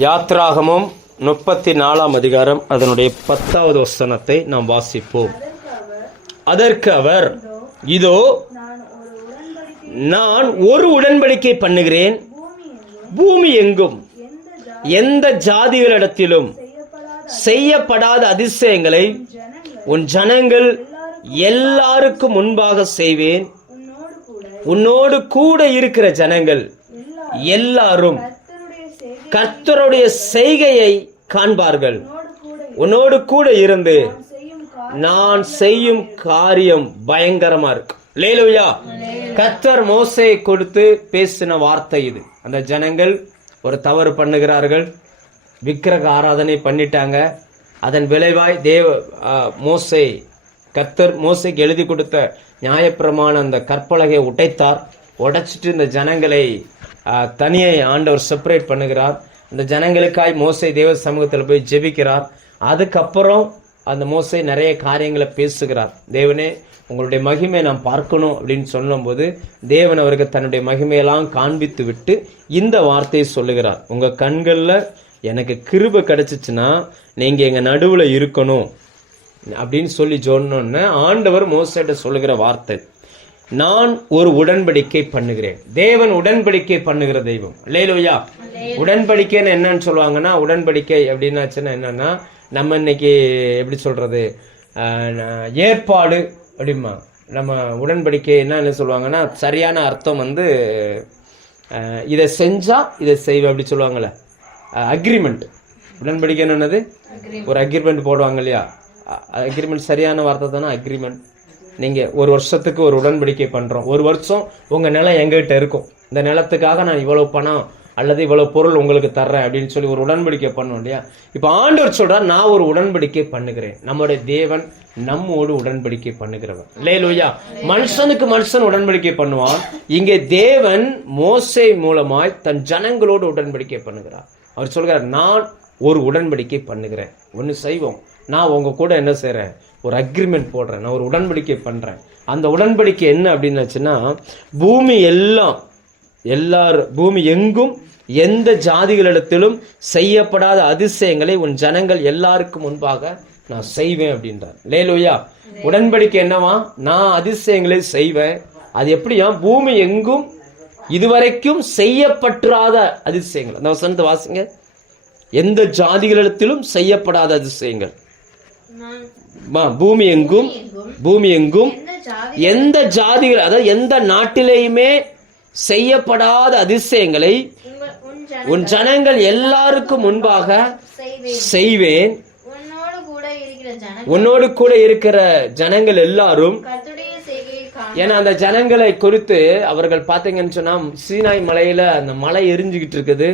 யாத்ராகமம் 34 அதிகாரம் அதனுடைய 10வது வசனத்தை நாம் வாசிப்போம். அதற்கு அவர், இதோ நான் ஒரு உடன்படிக்கை பண்ணுகிறேன், பூமி எங்கும் எந்த ஜாதிகளிடத்திலும் செய்யப்படாத அதிசயங்களை உன் ஜனங்கள் எல்லாருக்கும் முன்பாக செய்வேன். உன்னோடு கூட இருக்கிற ஜனங்கள் எல்லாரும் கர்த்தருடைய செய்கையை காண்பார்கள். உன்னோடு கூட இருந்து நான் செய்யும் காரியம் பயங்கரமா இருக்கு. அல்லேலூயா. கர்த்தர் மோசேயை கொடுத்து பேசின வார்த்தை இது. அந்த ஜனங்கள் ஒரு தவறு பண்ணுகிறார்கள், விக்கிரக ஆராதனை பண்ணிட்டாங்க. அதன் விளைவாய் கர்த்தர் மோசேக்கு எழுதி கொடுத்த நியாயப்பிரமாண அந்த கற்பலகையை உடைத்தார். உடைச்சிட்டு இந்த ஜனங்களை தனியை ஆண்டவர் செப்பரேட் பண்ணுகிறார். அந்த ஜனங்களுக்காய் மோசே தேவ சமூகத்தில் போய் ஜெபிக்கிறார். அதுக்கப்புறம் அந்த மோசே நிறைய காரியங்களை பேசுகிறார். தேவனே, உங்களுடைய மகிமை நாம் பார்க்கணும் அப்படின்னு சொல்லும்போது தேவன் அவருக்கு தன்னுடைய மகிமையெல்லாம் காண்பித்து விட்டு இந்த வார்த்தையை சொல்லுகிறார். உங்க கண்கள்ல எனக்கு கிருபை கிடைச்சிச்சுன்னா நீங்க எங்க நடுவுல இருக்கணும் அப்படின்னு சொல்லி சொன்னோன்னு ஆண்டவர் மோசேட்ட சொல்லுகிற வார்த்தை, நான் ஒரு உடன்படிக்கை பண்ணுகிறேன். தேவன் உடன்படிக்கை பண்ணுகிற தெய்வம். அல்லேலூயா. உடன்படிக்கைன்னு என்னன்னு சொல்லுவாங்கன்னா, உடன்படிக்கை அப்படின்னாச்சுன்னா என்னன்னா, நம்ம இன்னைக்கு எப்படி சொல்றது, ஏற்பாடு அப்படிமா. நம்ம உடன்படிக்கை என்னன்னு சொல்லுவாங்கன்னா, சரியான அர்த்தம் வந்து இதை செஞ்சா இதை செய்வேன் அப்படி சொல்லுவாங்கல்ல, அக்ரிமெண்ட். உடன்படிக்கை என்னது? ஒரு அக்ரிமெண்ட் போடுவாங்க இல்லையா? அக்ரிமெண்ட் சரியான வார்த்தை தானே அக்ரிமெண்ட். நீங்க ஒரு வருஷத்துக்கு ஒரு உடன்படிக்கை பண்றோம். ஒரு வருஷம் உங்க நிலம் எங்ககிட்ட இருக்கும், இந்த நிலத்துக்காக நான் இவ்வளவு பணம் அல்லது இவ்வளவு பொருள் உங்களுக்கு தர்றேன் அப்படின்னு சொல்லி ஒரு உடன்படிக்கை பண்ணோம் இல்லையா? இப்ப ஆண்டவர் சொல்றார், நான் ஒரு உடன்படிக்கை பண்ணுகிறேன். நம்முடைய தேவன் நம்மோடு உடன்படிக்கை பண்ணுகிறவர். அல்லேலூயா. மனுஷனுக்கு மனுஷன் உடன்படிக்கை பண்ணுவான். இங்கே தேவன் மோசே மூலமாய் தன் ஜனங்களோடு உடன்படிக்கை பண்ணுகிறார். அவர் சொல்கிறார், நான் ஒரு உடன்படிக்கை பண்ணுகிறேன். ஒன்னு செய்வோம், நான் உங்க கூட என்ன செய்யறேன், ஒரு அக்ரிமெண்ட் போடுறேன், நான் ஒரு உடன்படிக்கை பண்றேன். அந்த உடன்படிக்கை என்ன அப்படின்னாச்சுன்னா, பூமி எங்கும் எந்த ஜாதிகளிடத்திலும் செய்யப்படாத அதிசயங்களை உன் ஜனங்கள் எல்லாருக்கும் முன்பாக நான் செய்வேன் அப்படின்றார். அல்லேலூயா. உடன்படிக்கை என்னவா? நான் அதிசயங்களை செய்வேன். அது எப்படியா? பூமி எங்கும் இதுவரைக்கும் செய்யப்படாத அதிசயங்கள். அந்த வசனத்தை வாசிங்க. எந்த ஜாதிகளிடத்திலும் செய்யப்படாத அதிசயங்கள். பூமி எங்கும் எந்த ஜாதிகள், அதாவது எந்த நாட்டிலேயுமே செய்யப்படாத அதிசயங்களை உன் ஜனங்கள் எல்லாருக்கும் முன்பாக செய்வேன். உன்னோடு கூட இருக்கிற ஜனங்கள் எல்லாரும். ஏன்னா அந்த ஜனங்களை குறித்து அவர்கள் பாத்தீங்கன்னு சொன்னா, சீனாய் மலையில அந்த மலை எரிஞ்சுக்கிட்டு இருக்குது.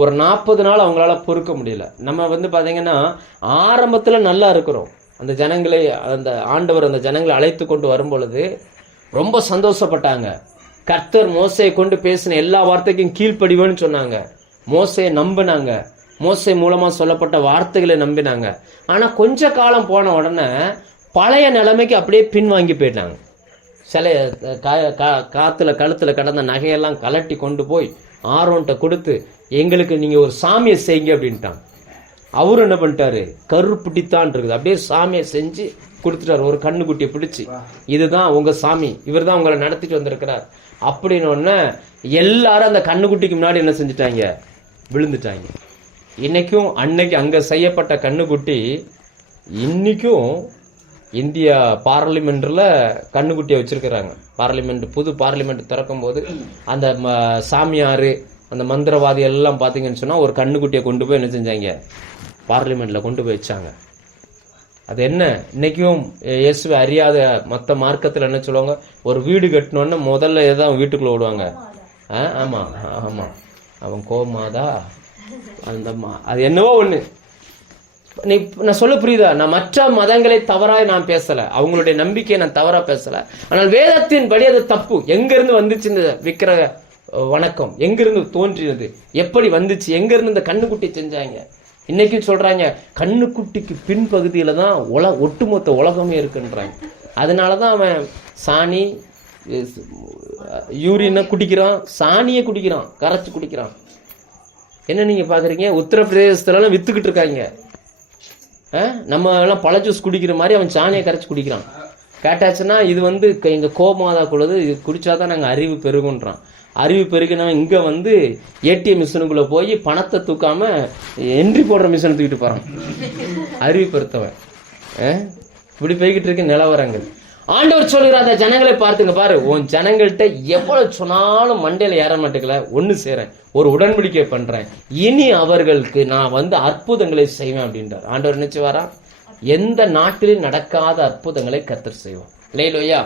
ஒரு 40 நாள் அவங்களால பொறுக்க முடியல. நம்ம வந்து பாத்தீங்கன்னா ஆரம்பத்துல நல்லா இருக்கிறோம். அந்த ஜனங்களை, அந்த ஆண்டவர் அந்த ஜனங்களை அழைத்து கொண்டு வரும் பொழுது ரொம்ப சந்தோஷப்பட்டாங்க. கர்த்தர் மோசையை கொண்டு பேசின எல்லா வார்த்தைக்கும் கீழ்ப்படிவேன்னு சொன்னாங்க. மோசையை நம்பினாங்க. மோசை மூலமா சொல்லப்பட்ட வார்த்தைகளை நம்பினாங்க. ஆனா கொஞ்ச காலம் போன உடனே பழைய நிலைமைக்கு அப்படியே பின்வாங்கி போயிட்டாங்க. சில கழுத்துல கடந்த நகையெல்லாம் கலட்டி கொண்டு போய் ஆரோன்ட்ட கொடுத்து, எங்களுக்கு நீங்க ஒரு சாமியை செய்யுங்க அப்படின்ட்டாங்க. அவரு என்ன பண்ணிட்டாரு, கருப்பிடித்தான் இருக்குது, அப்படியே சாமியை செஞ்சு கொடுத்துட்டாரு. ஒரு கண்ணுக்குட்டியை பிடிச்சி, இதுதான் உங்க சாமி, இவர் தான் உங்களை நடத்திட்டு வந்திருக்கிறார் அப்படின்னு எல்லாரும் அந்த கண்ணுக்குட்டிக்கு முன்னாடி என்ன செஞ்சுட்டாங்க, விழுந்துட்டாங்க. இன்னைக்கும் அன்னைக்கு அங்க செய்யப்பட்ட கண்ணுக்குட்டி இன்னைக்கும் இந்தியா பார்லிமெண்ட்ல கண்ணுக்குட்டியை வச்சிருக்கிறாங்க. புது பார்லிமெண்ட் திறக்கும் போது அந்த சாமியாரு, அந்த மந்திரவாதி எல்லாம் பாத்தீங்கன்னு சொன்னா ஒரு கண்ணுக்குட்டியை கொண்டு போய் என்ன செஞ்சாங்க, பார்லிமெண்ட்ல கொண்டு போய் வச்சாங்க. அது என்ன, இன்னைக்கும் இயேசுவை அறியாத மற்ற மார்க்கத்துல என்ன சொல்லுவாங்க, ஒரு வீடு கட்டணும்னு முதல்ல எதான் வீட்டுக்குள்ள விடுவாங்க. ஆமா ஆமா, அவன் கோமாதா அந்த அது என்னவோ ஒண்ணு. நான் சொல்ல புரியுதா? நான் மற்ற மதங்களை தவறாய் நான் பேசல, அவங்களுடைய நம்பிக்கையை நான் தவறா பேசல. ஆனால் வேதத்தின் படி அது தப்பு. எங்க இருந்து வந்துச்சு இந்த விக்கிரக வணக்கம்? எங்கிருந்து தோன்றினது? எப்படி வந்துச்சு? எங்க இருந்து இந்த கண்ணுக்குட்டி செஞ்சாங்க? இன்னைக்கு சொல்றாங்க கண்ணுக்குட்டிக்கு பின்பகுதியில தான் ஒட்டுமொத்த உலகமே இருக்குன்றாங்க. அதனாலதான் அவன் சாணி யூரினை குடிக்கிறான், சாணியை குடிக்கிறான், கரைச்சு குடிக்கிறான். என்ன நீங்க பாக்குறீங்க, உத்தரப்பிரதேசத்துலலாம் வித்துக்கிட்டு இருக்காங்க. நம்ம எல்லாம் பழ ஜூஸ் குடிக்கிற மாதிரி அவன் சாணியை கரைச்சி குடிக்கிறான். கேட்டாச்சுன்னா இது வந்து எங்க கோமாதா குள்ளது, இது குடிச்சாதான் நாங்கள் அறிவு பெருகுன்றான். அறிவு பெருகினவன் இங்க வந்து ஏடிஎம் மிஷினுக்குள்ள போய் பணத்தை தூக்காம என்ட்ரி போடுற மிஷினை தூக்கிட்டு போறான். அறிவு பெருத்தவன். இப்படி போய்கிட்டு இருக்க நிலவரங்கள். ஆண்டவர் சொல்கிறார், அந்த ஜனங்களை பார்த்துங்க பாரு, உன் ஜனங்கள்கிட்ட எவ்வளவு சொன்னாலும் மண்டையில ஏற மாட்டேங்கல, ஒண்ணு சேரேன், ஒரு உடன்படிக்கை பண்றேன், இனி அவர்களுக்கு நான் வந்து அற்புதங்களை செய்வேன் அப்படின்றார். ஆண்டவர் நினைச்சுவாரா? எந்த நாட்டிலும் நடக்காத அற்புதங்களை கர்த்தர் செய்வோம். இல்லையா?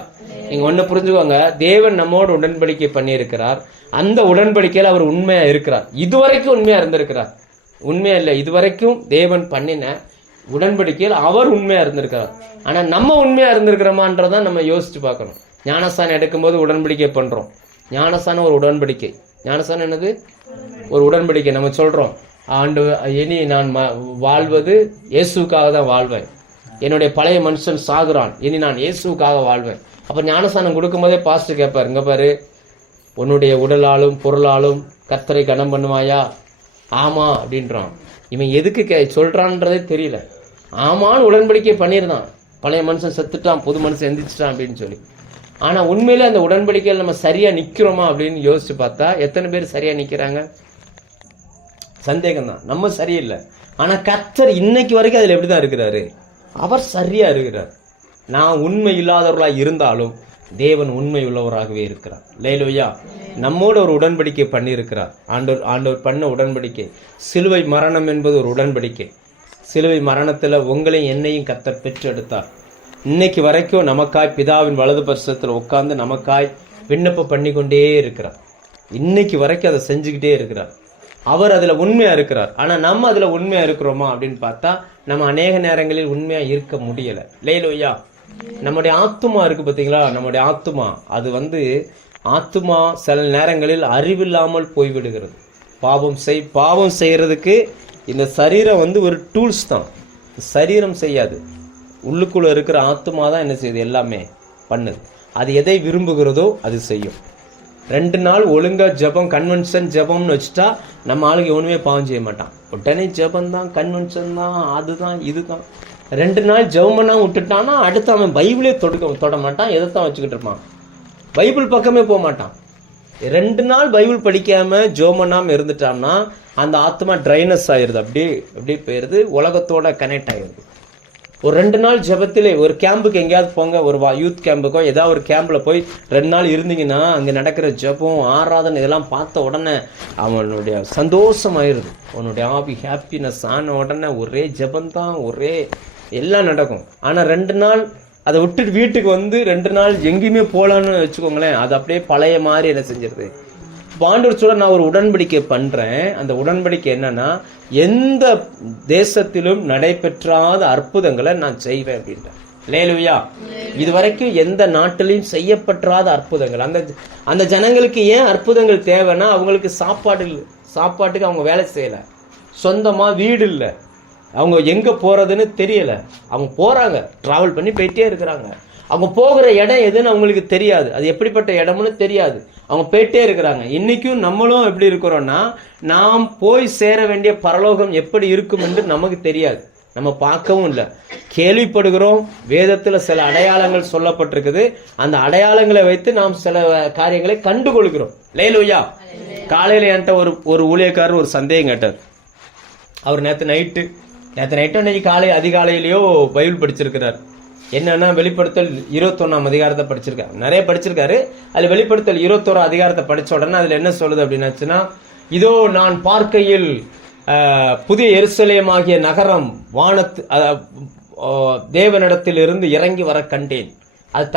நீங்க ஒண்ணு புரிஞ்சுக்கோங்க, தேவன் நம்மோடு உடன்படிக்கை பண்ணி இருக்கிறார். அந்த உடன்படிக்கையில அவர் உண்மையா இருக்கிறார். இதுவரைக்கும் உண்மையா இருந்திருக்கிறார். உண்மையா இல்லை, இதுவரைக்கும் தேவன் பண்ணின உடன்படிக்கையில் அவர் உண்மையா இருந்திருக்கிறார். ஆனா நம்ம உண்மையா இருந்திருக்கிறோமான்றதான் நம்ம யோசிச்சு பார்க்கணும். ஞானஸ்தானம் எடுக்கும்போது உடன்படிக்கை பண்றோம். ஞானஸ்தானம் ஒரு உடன்படிக்கை. ஞானஸ்தானம் என்னது? ஒரு உடன்படிக்கை. நம்ம சொல்றோம், ஆண்டு இனி நான் வாழ்வது இயேசுக்காக தான் வாழ்வேன், என்னுடைய பழைய மனுஷன் சாகுறான், இனி நான் இயேசுக்காக வாழ்வேன். அப்ப ஞானஸ்தானம் கொடுக்கும் போதே பாஸ்டர் கேட்பாரு, இங்க பாரு, உன்னுடைய உடலாலும் பொருளாலும் கர்த்தரை கனம் பண்ணுவாயா? ஆமா அப்படின்றான். இவன் எதுக்கு சொல்றான்றதே தெரியல. ஆமான்னு உடன்படிக்கை பண்ணிருந்தான். பழைய மனுஷன் செத்துட்டான், புது மனுஷன் எந்திரிச்சிட்டான் அப்படின்னு சொல்லி. ஆனா உண்மையில அந்த உடன்படிக்கையில் நம்ம சரியா நிக்கிறோமா அப்படின்னு யோசிச்சு பார்த்தா எத்தனை பேர் சரியா நிக்கிறாங்க? சந்தேகம் தான். நம்ம சரியில்லை. ஆனா கர்த்தர் இன்னைக்கு வரைக்கும் அதுல எப்படிதான் இருக்கிறாரு? அவர் சரியா இருக்கிறார். நான் உண்மை இல்லாதவர்களா இருந்தாலும் தேவன் உண்மை உள்ளவராகவே இருக்கிறார். லேலூயா. நம்மோட ஒரு உடன்படிக்கை பண்ணி இருக்கிறார். ஆண்டவர் பண்ண உடன்படிக்கை. சிலுவை மரணம் என்பது ஒரு உடன்படிக்கை. சிலுவை மரணத்துல உங்களையும் என்னையும் கர்த்தர் பெற்று எடுத்தார். இன்னைக்கு வரைக்கும் நமக்காய் பிதாவின் வலது பரிசத்துல உட்கார்ந்து நமக்காய் விண்ணப்பம் பண்ணி கொண்டே இருக்கிறார். இன்னைக்கு வரைக்கும் அதை செஞ்சுக்கிட்டே இருக்கிறார். அவர் அதுல உண்மையா இருக்கிறார். ஆனா நம்ம அதுல உண்மையா இருக்கிறோமா அப்படின்னு பார்த்தா நம்ம அநேக நேரங்களில் உண்மையா இருக்க முடியல. லேலூயா. நம்முடைய ஆத்துமா இருக்கு பாத்தீங்களா? நம்முடைய ஆத்துமா, அது வந்து ஆத்துமா சில நேரங்களில் அறிவில்லாமல் போய்விடுகிறது. பாவம் செய்யறதுக்கு இந்த சரீரம் வந்து ஒரு டூல்ஸ் தான். சரீரம் செய்யாது. உள்ளுக்குள்ள இருக்கிற ஆத்துமா தான் என்ன செய்யுது? எல்லாமே பண்ணுது. அது எதை விரும்புகிறதோ அது செய்யும். 2 நாள் ஒழுங்கா ஜபம், கன்வென்ஷன் ஜபம்னு வச்சுட்டா நம்ம ஆளுக்கு எவனுமே பாவம் செய்ய மாட்டான். உடனே ஜபம் தான், கன்வென்ஷன் தான், அதுதான் இதுதான். 2 நாள் ஜபம் பண்ணா விட்டுட்டான்னா அடுத்து அவன் பைபிளே தொட மாட்டான். எதைத்தான் வச்சுக்கிட்டு இருப்பான்? பைபிள் பக்கமே போக மாட்டான். 2 நாள் பைபிள் படிக்காம ஜபம் பண்ணாம இருந்துட்டான்னா அந்த ஆத்மா ட்ரைனஸ் ஆயிருது. அப்படியே போயிருது, உலகத்தோட கனெக்ட் ஆயிருது. ஒரு 2 நாள் ஜபத்திலே ஒரு கேம்புக்கு எங்கேயாவது போங்க, ஒரு யூத் கேம்புக்கோ ஏதாவது ஒரு கேம்ப்ல போய் 2 நாள் இருந்தீங்கன்னா அங்க நடக்கிற ஜபம், ஆராதனை இதெல்லாம் பார்த்த உடனே அவனுடைய சந்தோஷம் ஆயிருது. அவனுடைய ஹாப்பினஸ் ஆன உடனே ஒரே ஜபந்தான், ஒரே எல்லாம் நடக்கும். ஆனா 2 நாள் அதை விட்டுட்டு வீட்டுக்கு வந்து 2 நாள் எங்கேயுமே போலான்னு வச்சுக்கோங்களேன், அது அப்படியே பழைய மாதிரி என்ன செஞ்சிருது. ஆண்டவர் சொல்ல, நான் ஒரு உடன்படிக்கை பண்றேன். அந்த உடன்படிக்கை என்னன்னா, எந்த தேசத்திலும் நடைபெற்றாத அற்புதங்களை நான் செய்வேன் அப்படின்றேன். லேலுயா. இதுவரைக்கும் எந்த நாட்டிலையும் செய்யப்படாத அற்புதங்கள். அந்த ஜனங்களுக்கு ஏன் அற்புதங்கள் தேவைன்னா, அவங்களுக்கு சாப்பாட்டுக்கு அவங்க வேலை செய்யல, சொந்தமா வீடு இல்லை, அவங்க எங்க போறதுன்னு தெரியல. அவங்க போறாங்க, டிராவல் பண்ணி போயிட்டே இருக்கிறாங்க. அவங்க போகிற இடம் எதுன்னு அவங்களுக்கு தெரியாது, அது எப்படிப்பட்ட இடம்னு தெரியாது. அவங்க போயிட்டே இருக்கிறாங்க. இன்னைக்கும் நம்மளும் எப்படி இருக்கிறோம்னா, நாம் போய் சேர வேண்டிய பரலோகம் எப்படி இருக்கும் என்று நமக்கு தெரியாது. நம்ம பார்க்கவும் இல்லை, கேள்விப்படுகிறோம். வேதத்துல சில அடையாளங்கள் சொல்லப்பட்டிருக்குது. அந்த அடையாளங்களை வைத்து நாம் சில காரியங்களை கண்டுகொள்கிறோம். லேலூயா. காலையில என்கிட்ட ஒரு ஊழியக்காரர் ஒரு சந்தேகம் கேட்டார். அவர் நேற்று நைட்டு இன்னைக்கு அதிகாலையிலேயோ பைபிள் படிச்சிருக்கிறார். என்னன்னா, வெளிப்படுத்தல் 21ஆம் அதிகாரத்தை படிச்சிருக்காரு. நிறைய படிச்சிருக்காரு. அதுல வெளிப்படுத்தல் 21 அதிகாரத்தை படிச்ச உடனே அதுல என்ன சொல்லுது அப்படின்னாச்சுன்னா, இதோ நான் பார்க்கையில் புதிய எருசலேமாகிய நகரம் தேவனிடத்தில் இருந்து இறங்கி வர கண்டேன். அது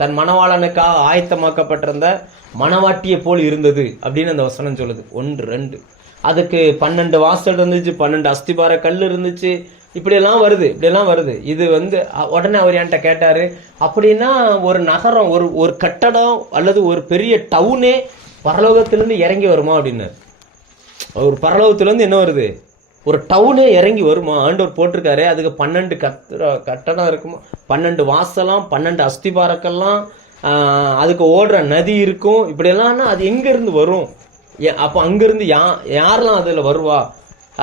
தன் மணவாளனுக்காக ஆயத்தமாக்கப்பட்டிருந்த மணவாட்டியை போல் இருந்தது அப்படின்னு அந்த வசனம் சொல்லுது. 1, 2 அதுக்கு 12 வாசல் இருந்துச்சு, 12 அஸ்திபார கல் இருந்துச்சு. இப்படியெல்லாம் வருது. இது உடனே அவர் என்கிட்ட கேட்டாரு, அப்படின்னா ஒரு நகரம், ஒரு கட்டடம் அல்லது ஒரு பெரிய டவுனே பரலோகத்திலிருந்து இறங்கி வருமா அப்படின்னு. ஒரு பரலோகத்திலிருந்து என்ன வருது? ஒரு டவுனே இறங்கி வருமா? ஆண்டவர் போட்டிருக்காரு. அதுக்கு 12 கட்டடம் இருக்குமா, 12 வாசலாம், 12 அஸ்திபாரக்கெல்லாம், அதுக்கு ஓடுற நதி இருக்கும். இப்படியெல்லாம் அது எங்க இருந்து வரும்? அப்ப அங்கிருந்து யாரெல்லாம் அதுல வருவா?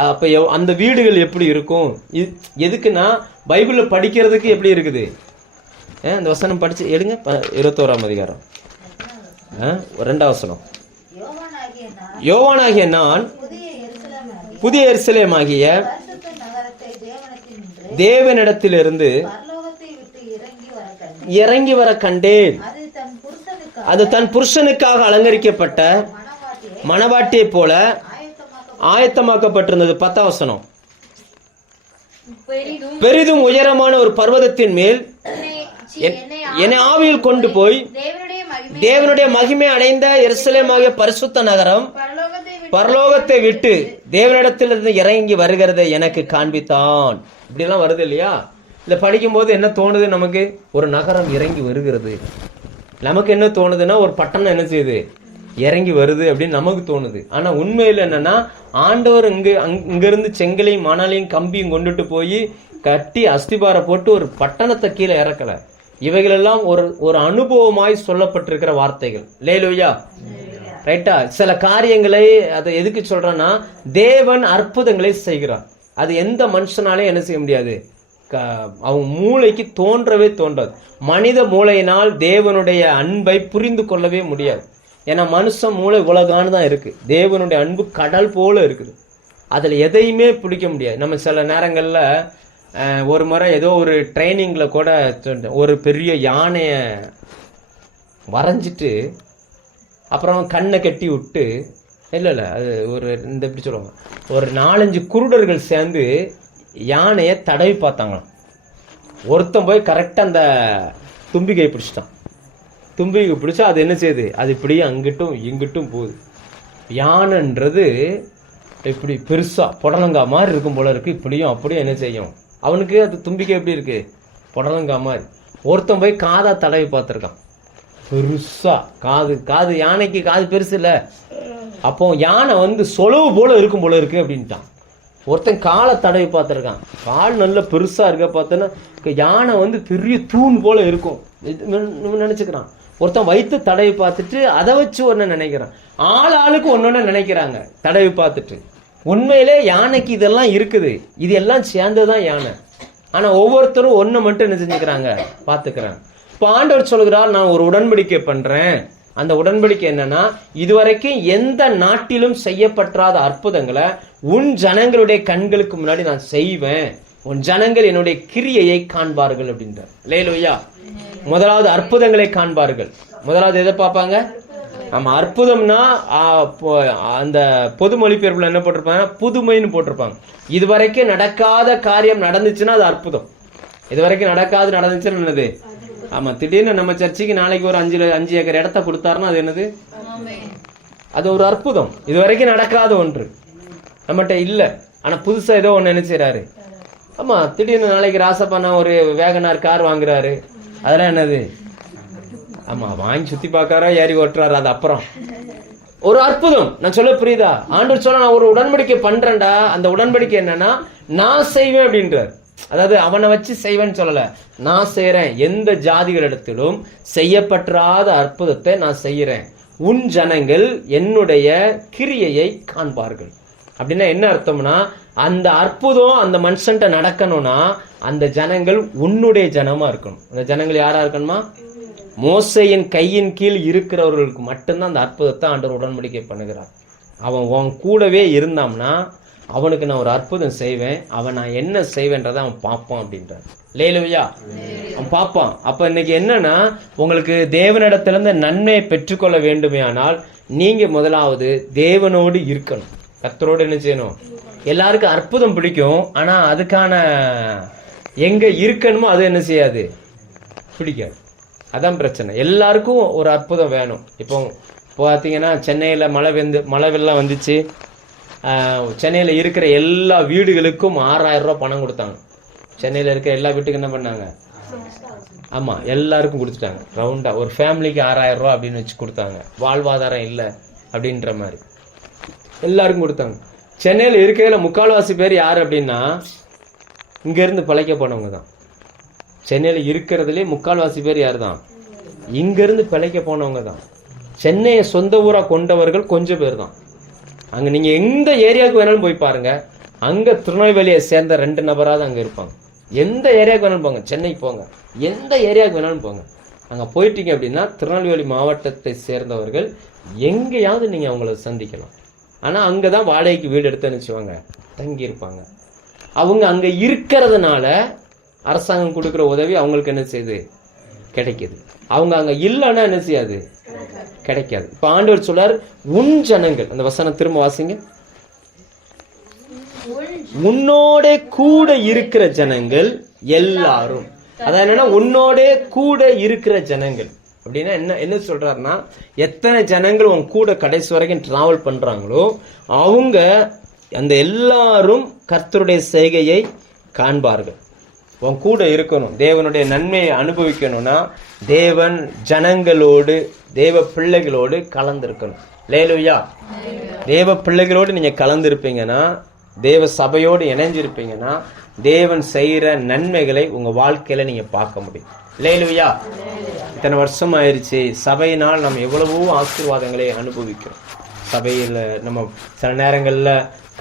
அப்ப அந்த வீடுகள் எப்படி இருக்கும்? எதுக்குன்னா பைபிள்ல படிக்கிறதுக்கு எப்படி இருக்குது? இந்த வசனம் படிச்சு எடுங்க. 21ஆம் அதிகாரம் 2ஆம் வசனம். யோவானாகிய நான் புதிய எருசலேமாகிய தேவனிடத்திலிருந்து இறங்கி வர கண்டேன். அது தன் புருஷனுக்காக அலங்கரிக்கப்பட்ட மணவாட்டியை போல ஆயத்தமாக்கப்பட்டிருந்தது. 10ஆம் வசனம். பெரிதும் உயரமான ஒரு பர்வதத்தின் மேல் என்னை ஆவியில் கொண்டு போய் தேவனுடைய மகிமை அடைந்த எருசலேமாகிய பரிசுத்த நகரம் பரலோகத்தை விட்டு தேவனிடத்திலிருந்து இறங்கி வருகிறதை எனக்கு காண்பித்தான். இப்படி எல்லாம் வருது இல்லையா? இத படிக்கும் போது என்ன தோணுது நமக்கு? ஒரு நகரம் இறங்கி வருகிறது. நமக்கு என்ன தோணுதுன்னா ஒரு பட்டணம் என்ன செய்யுது? இறங்கி வருது அப்படின்னு நமக்கு தோணுது. ஆனா உண்மையில என்னன்னா ஆண்டவர் இங்கிருந்து செங்கலையும் மணலையும் கம்பியும் கொண்டுட்டு போய் கட்டி அஸ்திபார போட்டு ஒரு பட்டணத்தை கீழே இறக்கல. இவைகள் எல்லாம் ஒரு அனுபவமாய் சொல்லப்பட்டிருக்கிற வார்த்தைகள். லேலூயா, ரைட்டா? சில காரியங்களை அதை எதுக்கு சொல்றேன்னா தேவன் அற்புதங்களை செய்கிறார். அது எந்த மனுஷனாலே என்ன செய்ய முடியாது? அவங்க மூளைக்கு தோன்றவே தோன்றாது. மனித மூளையினால் தேவனுடைய அன்பை புரிந்து கொள்ளவே முடியாது. ஏன்னா மனுஷன் மூளை உலகானதான் இருக்கு. தேவனுடைய அன்பு கடல் போல இருக்குது. அதுல எதையுமே பிடிக்க முடியாது. நம்ம சில நேரங்கள்ல ஒரு முறை ஏதோ ஒரு ட்ரைனிங்ல கூட ஒரு பெரிய யானைய வரைஞ்சிட்டு அப்புறம் கண்ணை கட்டி விட்டு, இல்ல அது ஒரு இந்த எப்படி சொல்லுவாங்க, ஒரு 4-5 குருடர்கள் சேர்ந்து யானைய தடவி பார்த்தாங்களாம். ஒருத்தன் போய் கரெக்டா அந்த தும்பிக்கை பிடிச்சிட்டான். தும்பிக்கை பிடிச்சா அது என்ன செய்யுது? அது இப்படியே அங்கிட்டும் இங்கிட்டும் போகுது. யானைன்றது இப்படி பெருசா புடலங்கா மாதிரி இருக்கும் போல இருக்கு. இப்படியும் அப்படியும் என்ன செய்யும்? அவனுக்கு அது தும்பிக்கை எப்படி இருக்கு? புடலங்கா மாதிரி. ஒருத்தன் போய் காதா தடவி பார்த்திருக்கான். பெருசா காது யானைக்கு காது பெருசு இல்ல. அப்போ யானை சொலவு போல இருக்கும் போல இருக்கு அப்படின்ட்டான். ஒருத்தன் காலை தடவி பார்த்திருக்கான். கால் நல்ல பெருசா இருக்க பார்த்தோன்னா யானை பெரிய தூண் போல இருக்கும் நினைச்சுக்கிறான். ஒருத்தன் வயிற்று தடவி பார்த்துட்டு அதை வச்சு ஒன்னு நினைக்கிறான். ஆளுக்கு ஒன்னொன்னு நினைக்கிறாங்க தடவி பார்த்துட்டு. உண்மையிலே யானைக்கு இதெல்லாம் இருக்குது. இது எல்லாம் சேர்ந்ததுதான் யானை. ஆனா ஒவ்வொருத்தரும் ஒன்னு மட்டும் என்ன செஞ்சுக்கிறாங்க? பாத்துக்கிறாங்க. இப்ப ஆண்டவர் சொல்கிறார், நான் ஒரு உடன்படிக்கை பண்றேன். அந்த உடன்படிக்கை என்னன்னா, இதுவரைக்கும் எந்த நாட்டிலும் செய்யப்படாத அற்புதங்களை உன் ஜனங்களுடைய கண்களுக்கு முன்னாடி நான் செய்வேன். உன் ஜனங்கள் என்னுடைய கிரியையை காண்பார்கள் அப்படின்றார். லேலூயா. முதலாவது அற்புதங்களை காண்பார்கள். முதலாவது எதை பார்ப்பாங்க? ஆமா, அற்புதம்னா அந்த பொது மொழிபெயர்ப்புல என்ன போட்டிருப்பாங்க? புதுமைன்னு போட்டிருப்பாங்க. இதுவரைக்கும் நடக்காத காரியம் நடந்துச்சுன்னா அது அற்புதம். இதுவரைக்கும் நடந்துச்சுன்னு என்னது? ஆமா, திடீர்னு நம்ம சர்ச்சைக்கு நாளைக்கு ஒரு 5 ஏக்கர் இடத்த கொடுத்தாருன்னா அது என்னது? அது ஒரு அற்புதம். இதுவரைக்கும் நடக்காத ஒன்று நம்மகிட்ட இல்ல. ஆனா புதுசா ஏதோ ஒண்ணு என்ன செய்யறாரு? ஆமா, திடீர்னு நாளைக்கு ராசப்பண்ணா ஒரு வேகனார் கார் வாங்குறாரு. அதெல்லாம் என்னது? ஆமா, வாங்கி சுத்தி பார்க்காரா, ஏறி ஓட்டுறாரு, அது அப்புறம் ஒரு அற்புதம். நான் சொல்ல புரியுதா? ஆண்டவர் சொல்ல, நான் ஒரு உடன்படிக்கை பண்றேன்டா. அந்த உடன்படிக்கை என்னன்னா, நான் செய்வேன் அப்படின்றார். அதாவது அவனை வச்சு செய்வேன்னு சொல்லல, நான் செய்யறேன். எந்த ஜாதிகளிடத்திலும் செய்யப்படாத அற்புதத்தை நான் செய்யறேன். உன் ஜனங்கள் என்னுடைய கிரியையை காண்பார்கள். அப்படின்னா என்ன அர்த்தம்னா, அந்த அற்புதம் அந்த மனுஷன்ட்ட நடக்கணும்னா அந்த ஜனங்கள் உன்னுடைய ஜனமா இருக்கணும். அந்த ஜனங்கள் யாரா இருக்கணுமா? மோசையின் கையின் கீழ் இருக்கிறவர்களுக்கு மட்டும்தான் அந்த அற்புதத்தை ஆண்டவர் உடன்படிக்கை பண்ணுகிறார். அவன் உன் கூடவே இருந்தான்னா அவனுக்கு நான் ஒரு அற்புதம் செய்வேன். அவன் நான் என்ன செய்வேன்றதை அவன் பார்ப்பான் அப்படின்றார். லேலுயா, அவன் பார்ப்பான். அப்ப இன்னைக்கு என்னன்னா, உங்களுக்கு தேவனிடத்திலிருந்து நன்மையை பெற்றுக்கொள்ள வேண்டுமே ஆனால் நீங்க முதலாவது தேவனோடு இருக்கணும். கர்த்தரோடு என்ன செய்யணும்? எல்லாருக்கும் அற்புதம் பிடிக்கும். ஆனா அதுக்கான எங்க இருக்கணுமோ அது என்ன செய்யாது? பிடிக்காது. அதான் பிரச்சனை. எல்லாருக்கும் ஒரு அற்புதம் வேணும். இப்போ பார்த்தீங்கன்னா சென்னையில மழை வெள்ளம் வந்துச்சு. சென்னையில இருக்கிற எல்லா வீடுகளுக்கும் 6000 ரூபாய் பணம் கொடுத்தாங்க. சென்னையில இருக்கிற எல்லா வீட்டுக்கும் என்ன பண்ணாங்க? ஆமா, எல்லாருக்கும் கொடுத்துட்டாங்க. ரவுண்டா ஒரு ஃபேமிலிக்கு 6000 ரூபாய் அப்படின்னு வச்சு கொடுத்தாங்க. வாழ்வாதாரம் இல்லை அப்படின்ற மாதிரி எல்லாருக்கும் கொடுத்தாங்க. சென்னையில இருக்கிறதுல 3/4 பேர் யாரு அப்படின்னா இங்க இருந்து பிழைக்க போனவங்க தான். சென்னையில இருக்கிறதுலே 3/4 பேர் யாரு தான்? இங்க இருந்து பிழைக்க போனவங்க தான். சென்னையை சொந்த ஊரா கொண்டவர்கள் கொஞ்சம் பேர் தான். அங்க நீங்க எந்த ஏரியாவுக்கு வேணாலும் போய் பாருங்க, அங்க திருநெல்வேலியை சேர்ந்த 2 நபராவது அங்க இருப்பாங்க. எந்த ஏரியாவுக்கு வேணாலும் போங்க, சென்னைக்கு போங்க, எந்த ஏரியாவுக்கு வேணாலும் போங்க, அங்க போயிட்டீங்க அப்படின்னா திருநெல்வேலி மாவட்டத்தை சேர்ந்தவர்கள் எங்கேயாவது நீங்க அவங்கள சந்திக்கலாம். ஆனா அங்கதான் வாடகைக்கு வீடு எடுத்து நினைச்சுவாங்க தங்கி இருப்பாங்க. அவங்க அங்க இருக்கிறதுனால அரசாங்கம் கொடுக்குற உதவி அவங்களுக்கு என்ன செய்யுது, கிடைக்குது. அவங்க அங்க இல்லைன்னா என்ன செய்யாது, கிடைக்காது. இப்ப ஆண்டவர் சொல்றார், உன் ஜனங்கள், அந்த வசனம் திரும்ப வாசிங்க. உன்னோட கூட இருக்கிற ஜனங்கள் எல்லாரும், அதான் என்னன்னா உன்னோட கூட இருக்கிற ஜனங்கள் அப்படின்னா என்ன சொல்றாருன்னா, எத்தனை ஜனங்கள் உன் கூட கடைசி வரைக்கும் டிராவல் பண்றாங்களோ அவங்க அந்த எல்லாரும் கர்த்தருடைய செய்கையை காண்பார்கள். உன் கூட இருக்கணும், தேவனுடைய நன்மையை அனுபவிக்கணும்னா தேவன் ஜனங்களோடு, தேவ பிள்ளைகளோடு கலந்திருக்கணும். அல்லேலூயா. தேவ பிள்ளைகளோடு நீங்க கலந்திருப்பீங்கன்னா, தேவ சபையோடு இணைஞ்சிருப்பீங்கன்னா, தேவன் செய்யற நன்மைகளை உங்க வாழ்க்கையில நீங்க பார்க்க முடியும். அல்லேலூயா. இத்தனை வருஷம் ஆயிருச்சு, சபையினால் நம்ம எவ்வளவோ ஆசீர்வாதங்களை அனுபவிக்கிறோம். சபையில நம்ம சில நேரங்கள்ல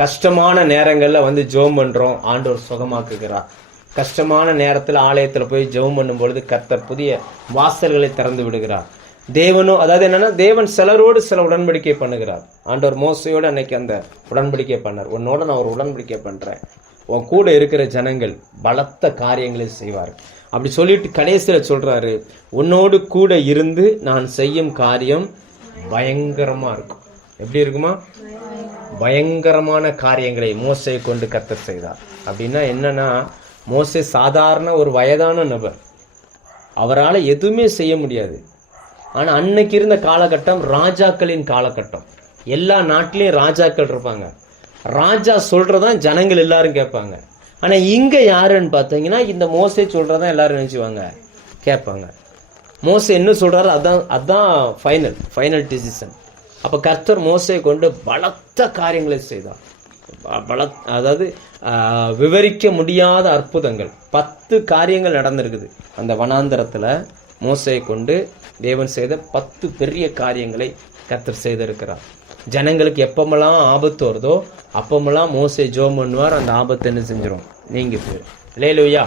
கஷ்டமான நேரங்கள்ல வந்து ஜெபம் பண்றோம், ஆண்டவர் சுகமாக்குகிறார். கஷ்டமான நேரத்தில் ஆலயத்துல போய் ஜெபம் பண்ணும் பொழுது கர்த்தர் புதிய வாசல்களை திறந்து விடுகிறார். தேவனும், அதாவது என்னன்னா, தேவன் சிலரோடு சில உடன்படிக்கை பண்ணுகிறார். ஆண்டவர் மோசையோடு அன்னைக்கு அந்த உடன்படிக்கை பண்ணார். உன்னோட நான் ஒரு உடன்படிக்கை பண்றேன், உன் கூட இருக்கிற ஜனங்கள் பலத்த காரியங்களை செய்வார். அப்படி சொல்லிட்டு கடைசியில சொல்றாரு, உன்னோடு கூட இருந்து நான் செய்யும் காரியம் பயங்கரமா இருக்கும். எப்படி இருக்குமா? பயங்கரமான காரியங்களை மோசையை கொண்டு கர்த்தர் செய்தார். அப்படின்னா என்னன்னா, மோசே சாதாரண ஒரு வயதான நபர், அவரால் எதுவுமே செய்ய முடியாது. ஆனா அன்னைக்கு இருந்த காலகட்டம் ராஜாக்களின் காலகட்டம். எல்லா நாட்டிலையும் ராஜாக்கள் இருப்பாங்க, ராஜா சொல்றதான் ஜனங்கள் எல்லாரும் கேட்பாங்க. ஆனா இங்க யாருன்னு பார்த்தீங்கன்னா, இந்த மோசே சொல்றதான் எல்லாரும் நினைச்சுவாங்க கேட்பாங்க. மோசே என்ன சொல்றாரு அதான் ஃபைனல் டிசிஷன். அப்ப கர்த்தர் மோசையை கொண்டு பலத்த காரியங்களை செய்தார். அதாவது விவரிக்க முடியாத அற்புதங்கள் 10 காரியங்கள் நடந்திருக்குது. அந்த வனாந்தரத்துல மோசையை கொண்டு தேவன் செய்த 10 பெரிய காரியங்களை கர்த்தர் செய்திருக்கிறார். ஜனங்களுக்கு எப்பமெல்லாம் ஆபத்து வருதோ அப்பமெல்லாம் மோசே ஜெபம் பண்ணுவார், அந்த ஆபத்து என்ன செஞ்சிடும், நீங்கி போயிடும். அல்லேலூயா.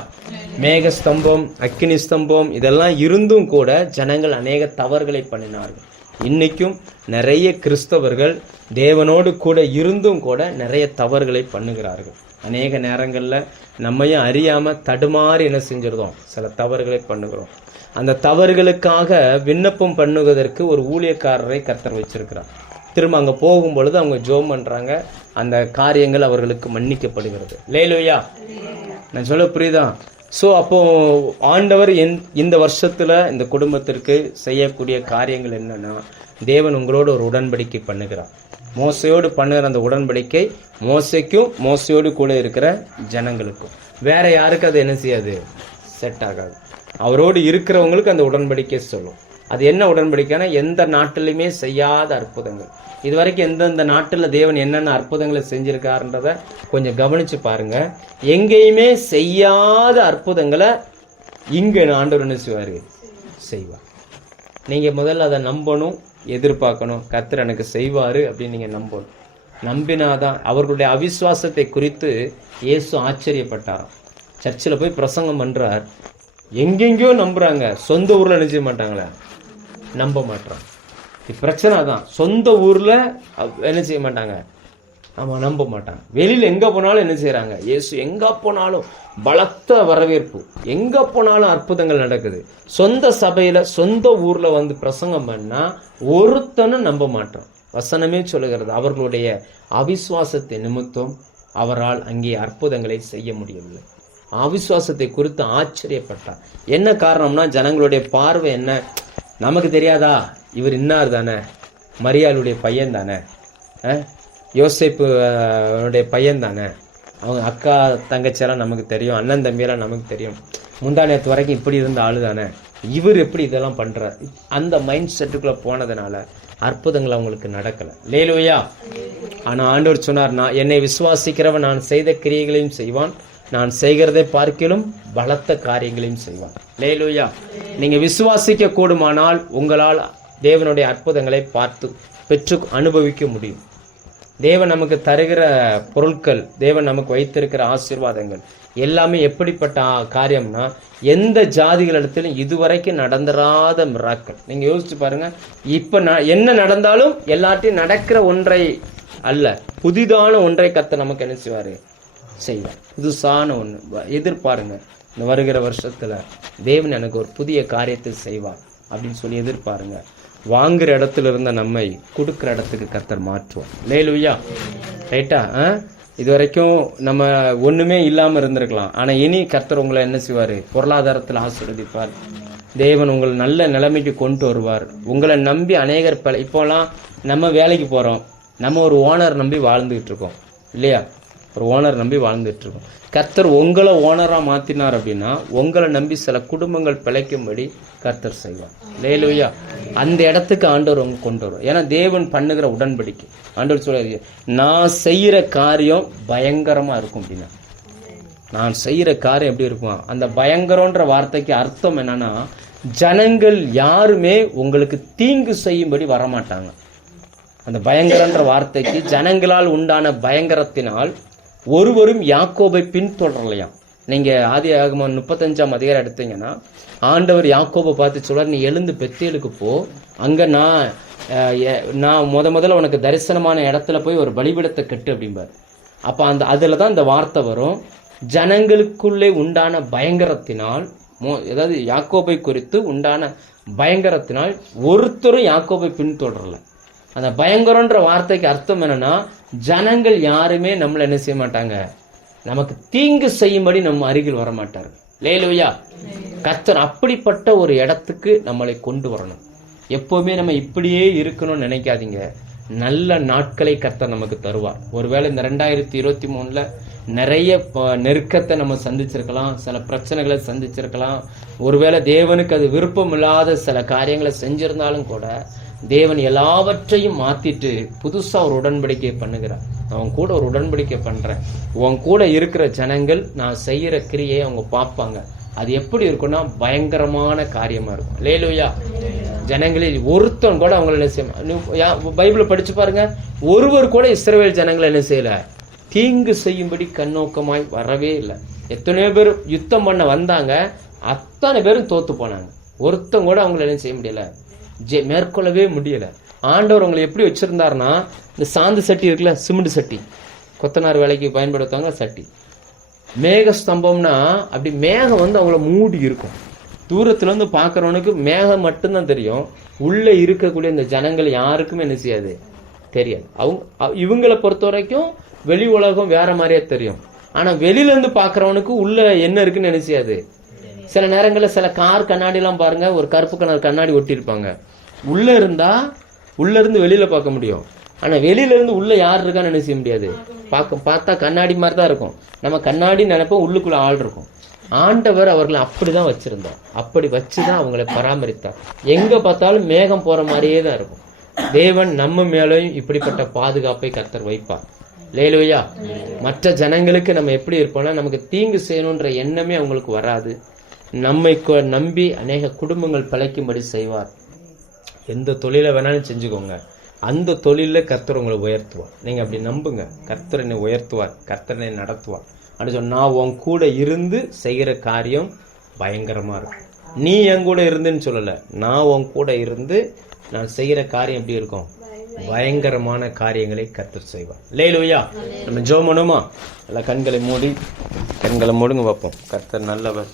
மேக ஸ்தம்பம், அக்கினி ஸ்தம்பம் இதெல்லாம் இருந்தும் கூட ஜனங்கள் அநேக தவறுகளை பண்ணினார்கள். இன்னைக்கும் நிறைய கிறிஸ்தவர்கள் தேவனோடு கூட இருந்தும் கூட நிறைய தவறுகளை பண்ணுகிறார்கள். அநேக நேரங்கள்ல நம்மையும் அறியாம தடுமாறி என்ன செஞ்சிருந்தோம், சில தவறுகளை பண்ணுகிறோம். அந்த தவறுகளுக்காக விண்ணப்பம் பண்ணுவதற்கு ஒரு ஊழியக்காரரை கர்த்தர் வச்சிருக்கிறார். திரும்ப அங்க போகும் பொழுது அவங்க ஜெபம் பண்றாங்க, அந்த காரியங்கள் அவர்களுக்கு மன்னிக்கப்படுகிறது. அல்லேலூயா. நான் சொல்ல புரியுதா? ஸோ அப்போ ஆண்டவர் இந்த வருஷத்துல இந்த குடும்பத்திற்கு செய்யக்கூடிய காரியங்கள் என்னன்னா, தேவன் உங்களோட ஒரு உடன்படிக்கை பண்ணுகிறார். மோசையோடு பண்ணுகிற அந்த உடன்படிக்கை மோசைக்கும் மோசையோடு கூட இருக்கிற ஜனங்களுக்கும், வேற யாருக்கு அது என்ன செய்யாது, செட் ஆகாது. அவரோடு இருக்கிறவங்களுக்கு அந்த உடன்படிக்கை சொல்லும். அது என்ன உடன்படிக்கைனா, எந்த நாட்டிலுமே செய்யாத அற்புதங்கள். இதுவரைக்கும் எந்தெந்த நாட்டுல தேவன் என்னென்ன அற்புதங்களை செஞ்சிருக்காருன்றத கொஞ்சம் கவனிச்சு பாருங்க. எங்கேயுமே செய்யாத அற்புதங்களை இங்க ஆண்டவர் என்ன செய்வாரு, செய்வார். நீங்க முதல்ல அதை நம்பணும், எதிர்பார்க்கணும். கர்த்தர் எனக்கு செய்வாரு அப்படின்னு நீங்க நம்பணும். நம்பினாதான். அவர்களுடைய அவிசுவாசத்தை குறித்து இயேசு ஆச்சரியப்பட்டாராம். சர்ச்சில் போய் பிரசங்கம் பண்றார், எங்கெங்கயோ நம்புறாங்க, சொந்த ஊர்ல நினைச்ச மாட்டாங்களே, நம்ப மாட்டாங்க. பிரச்சனை தான். சொந்த ஊர்ல என்ன செய்ய மாட்டாங்க, ஆமா நம்ப மாட்டாங்க. வெளியில எங்க போனாலும் என்ன செய்யறாங்க, இயேசு எங்க போனாலும் பலத்த வரவேற்பு, எங்க போனாலும் அற்புதங்கள் நடக்குது. சொந்த சபையில சொந்த ஊர்ல வந்து பிரசங்கம் பண்ணா ஒருத்தனும் நம்ப மாட்டான். வசனமே சொல்லுகிறது, அவர்களுடைய அவிசுவாசத்தை நிமித்தம் அவரால் அங்கே அற்புதங்களை செய்ய முடியவில்லை. அவிசுவாசத்தை குறித்து ஆச்சரியப்பட்டார். என்ன காரணம்னா, ஜனங்களுடைய பார்வை என்ன, நமக்கு தெரியாதா, இவர் இன்னார் தானே, மரியாளுடைய பையன் தானே, யோசேப்புடைய பையன் தானே, அவங்க அக்கா தங்கச்சியெல்லாம் நமக்கு தெரியும், அண்ணன் தம்பியெல்லாம் நமக்கு தெரியும், முந்தா நேற்று வரைக்கும் இப்படி இருந்த ஆளு தானே, இவர் எப்படி இதெல்லாம் பண்றார், அந்த மைண்ட் செட்டுக்குள்ள போனதுனால அற்புதங்கள் அவங்களுக்கு நடக்கல. அல்லேலூயா. ஆனா ஆண்டவர் சொன்னார், நான் என்னை விசுவாசிக்கிறவன் நான் செய்த கிரியைகளையும் செய்வான், நான் செய்கிறதை பார்க்கிலும் பலத்த காரியங்களையும் செய்வான். அல்லேலூயா. நீங்க விசுவாசிக்க கூடுமானால் உங்களால் தேவனுடைய அற்புதங்களை பார்த்து பெற்று அனுபவிக்க முடியும். தேவன் நமக்கு தருகிற பொருட்கள், தேவன் நமக்கு வைத்திருக்கிற ஆசீர்வாதங்கள் எல்லாமே எப்படிப்பட்ட காரியம்னா, எந்த ஜாதிகளிடத்திலும் இதுவரைக்கும் நடந்துராத மிராக்கள். நீங்க யோசிச்சு பாருங்க, இப்ப என்ன நடந்தாலும் எல்லாத்தையும் நடக்கிற ஒன்றை அல்ல, புதிதான ஒன்றை கர்த்தர் நமக்கு என்ன செய்வாரு, செய்வார். புதுசான ஒண்ணு எதிர்பாருங்க. இந்த வருகிற வருஷத்துல தேவன் எனக்கு ஒரு புதிய காரியத்தை செய்வார் அப்படின்னு சொல்லி எதிர்பாருங்க. வாங்குற இடத்துல இருந்த நம்மை கொடுக்குற இடத்துக்கு கர்த்தர் மாற்றுவோம். லேலுயா, ரைட்டா? இது வரைக்கும் நம்ம ஒண்ணுமே இல்லாம இருந்திருக்கலாம். ஆனா இனி கர்த்தர் உங்களை என்ன செய்வாரு, பொருளாதாரத்தில் ஆசீர்வதிப்பார். தேவன் உங்களை நல்ல நிலைமைக்கு கொண்டு வருவார். உங்களை நம்பி அநேகர் இப்போலாம் நம்ம வேலைக்கு போறோம், நம்ம ஒரு ஓனர் நம்பி வாழ்ந்துகிட்டு இருக்கோம் இல்லையா? ஒரு ஓனர் நம்பி வாழ்ந்துட்டு இருக்கோம். கர்த்தர் உங்களை ஓனரா மாத்தினார் அப்படின்னா உங்களை நம்பி சில குடும்பங்கள் பிழைக்கும்படி கர்த்தர் செய்வார். லேலுயா, அந்த இடத்துக்கு ஆண்டவர் உங்க கொண்டு வரும். ஏன்னா தேவன் பண்ணுகிற உடன்படிக்கை, ஆண்டவர் சொல்றாரு, நான் செய்யற காரியம் பயங்கரமா இருக்கும் அப்படின்னா. நான் செய்யற காரியம் எப்படி இருக்குமா? அந்த பயங்கரம்ன்ற வார்த்தைக்கு அர்த்தம் என்னன்னா, ஜனங்கள் யாருமே உங்களுக்கு தீங்கு செய்யும்படி வரமாட்டாங்க. அந்த பயங்கரன்ற வார்த்தைக்கு ஜனங்களால் உண்டான பயங்கரத்தினால் ஒருவரும் யாக்கோபை பின்தொடரலையாம். நீங்க ஆதியாகமம் 35ஆம் அதிகாரம் எடுத்தீங்கன்னா, ஆண்டவர் யாக்கோபை பார்த்து சொல்றார், நீ எழுந்து பெத்தேலுக்கு போ, அங்க நான் முதல்ல உனக்கு தரிசனமான இடத்துல போய் ஒரு பலிபீடத்தை கட்டு அப்படிம்பார். அப்ப அதுலதான் இந்த வார்த்தை வரும், ஜனங்களுக்குள்ளே உண்டான பயங்கரத்தினால், அதாவது யாக்கோபை குறித்து உண்டான பயங்கரத்தினால் ஒருத்தரும் யாக்கோபை பின்தொடரல. அந்த பயங்கரன்ற வார்த்தைக்கு அர்த்தம் என்னன்னா, ஜனங்கள் யாருமே நம்மள என்ன செய்ய மாட்டாங்க, நமக்கு தீங்கு செய்யும்படி நம்ம அருகில் வர மாட்டார்கள். லேலுயா, கர்த்தர் அப்படிப்பட்ட ஒரு இடத்துக்கு நம்மளை கொண்டு வரணும். எப்பவுமே நம்ம இப்படியே இருக்கணும்னு நினைக்காதீங்க. நல்ல நாட்களை கர்த்தர் நமக்கு தருவார். ஒருவேளை இந்த 2023 நிறைய நெருக்கத்தை நம்ம சந்திச்சிருக்கலாம், சில பிரச்சனைகளை சந்திச்சிருக்கலாம். ஒருவேளை தேவனுக்கு அது விருப்பம் இல்லாத சில காரியங்களை செஞ்சிருந்தாலும் கூட தேவன் எல்லாவற்றையும் மாத்திட்டு புதுசா ஒரு உடன்படிக்கை பண்ணுகிறார். அவன் கூட ஒரு உடன்படிக்கை பண்றேன், உன் கூட இருக்கிற ஜனங்கள் நான் செய்யற கிரியை அவங்க பார்ப்பாங்க. அது எப்படி இருக்கும்னா பயங்கரமான காரியமா இருக்கும். லேலுயா, ஜனங்களில் ஒருத்தன் கூட அவங்களை என்ன செய்ய, பைபிளை படிச்சு பாருங்க, ஒருவர் கூட இஸ்ரவேல் ஜனங்களை என்ன செய்யல, தீங்கு செய்யும்படி கண்ணோக்கமாய் வரவே இல்லை. எத்தனையோ பேர் யுத்தம் பண்ண வந்தாங்க, அத்தனை பேரும் தோத்து போனாங்க. ஒருத்தன் கூட அவங்களை என்ன செய்ய முடியல, மேற்கொள்ளவே முடியல. ஆண்டவர் உங்களை எப்படி வச்சிருந்தாருன்னா, இந்த சாந்து சட்டி இருக்குல்ல, சிமெண்ட் சட்டி, கொத்தனார் வேலைக்கு பயன்படுத்துவாங்க சட்டி. மேக ஸ்தம்பம்னா அப்படி மேகம் அவங்கள மூடி இருக்கும். தூரத்துல இருந்து பாக்குறவனுக்கு மேகம் மட்டும்தான் தெரியும், உள்ள இருக்கக்கூடிய இந்த ஜனங்கள் யாருக்குமே என்ன செய்யாது, தெரியாது. இவங்களை பொறுத்த வரைக்கும் வெளி உலகம் வேற மாதிரியே தெரியும். ஆனா வெளியில இருந்து பாக்குறவனுக்கு உள்ள என்ன இருக்குன்னு என்ன செய்யாது. சில நேரங்களில் சில கார் கண்ணாடி எல்லாம் பாருங்க, ஒரு கருப்பு கலர் கண்ணாடி ஒட்டி இருப்பாங்க. உள்ள இருந்து வெளியில பார்க்க முடியும். ஆனா வெளியில இருந்து உள்ள யார் இருக்கான்னு என்ன செய்ய முடியாது. பார்த்தா கண்ணாடி மாதிரி தான் இருக்கும். நம்ம கண்ணாடி நினைப்போம், உள்ளுக்குள்ள ஆள் இருக்கும். ஆண்டவர் அவர்களை அப்படிதான் வச்சிருந்தார். அப்படி வச்சுதான் அவங்களை பராமரித்தார். எங்க பார்த்தாலும் மேகம் போற மாதிரியே தான் இருக்கும். தேவன் நம்ம மேலேயும் இப்படிப்பட்ட பாதுகாப்பை கர்த்தர் வைப்பார். லேலுயா, மற்ற ஜனங்களுக்கு நம்ம எப்படி இருப்போம்னா, நமக்கு தீங்கு செய்யணுன்ற எண்ணமே அவங்களுக்கு வராது. நம்மை நம்பி அநேக குடும்பங்கள் பிழைக்கும்படி செய்வார். எந்த தொழிலை வேணாலும் செஞ்சுக்கோங்க, அந்த தொழில கர்த்தர் உங்களை உயர்த்துவார். நீங்க அப்படி நம்புங்க, கர்த்தர் என்னை உயர்த்துவார், கர்த்தர் என்னை நடத்துவார் அப்படின்னு சொன்னா, நான் உன் கூட இருந்து செய்கிற காரியம் பயங்கரமா இருக்கும். நீ என் கூட இருந்துன்னு சொல்லல, நான் உன் கூட இருந்து நான் செய்கிற காரியம் எப்படி இருக்கும், பயங்கரமான காரியங்களை கர்த்தர் செய்வார். லேலுயா, நம்ம ஜெபம் பண்ணுமா? கண்களை மூடுங்க பார்ப்போம். கர்த்தர் நல்லவர்.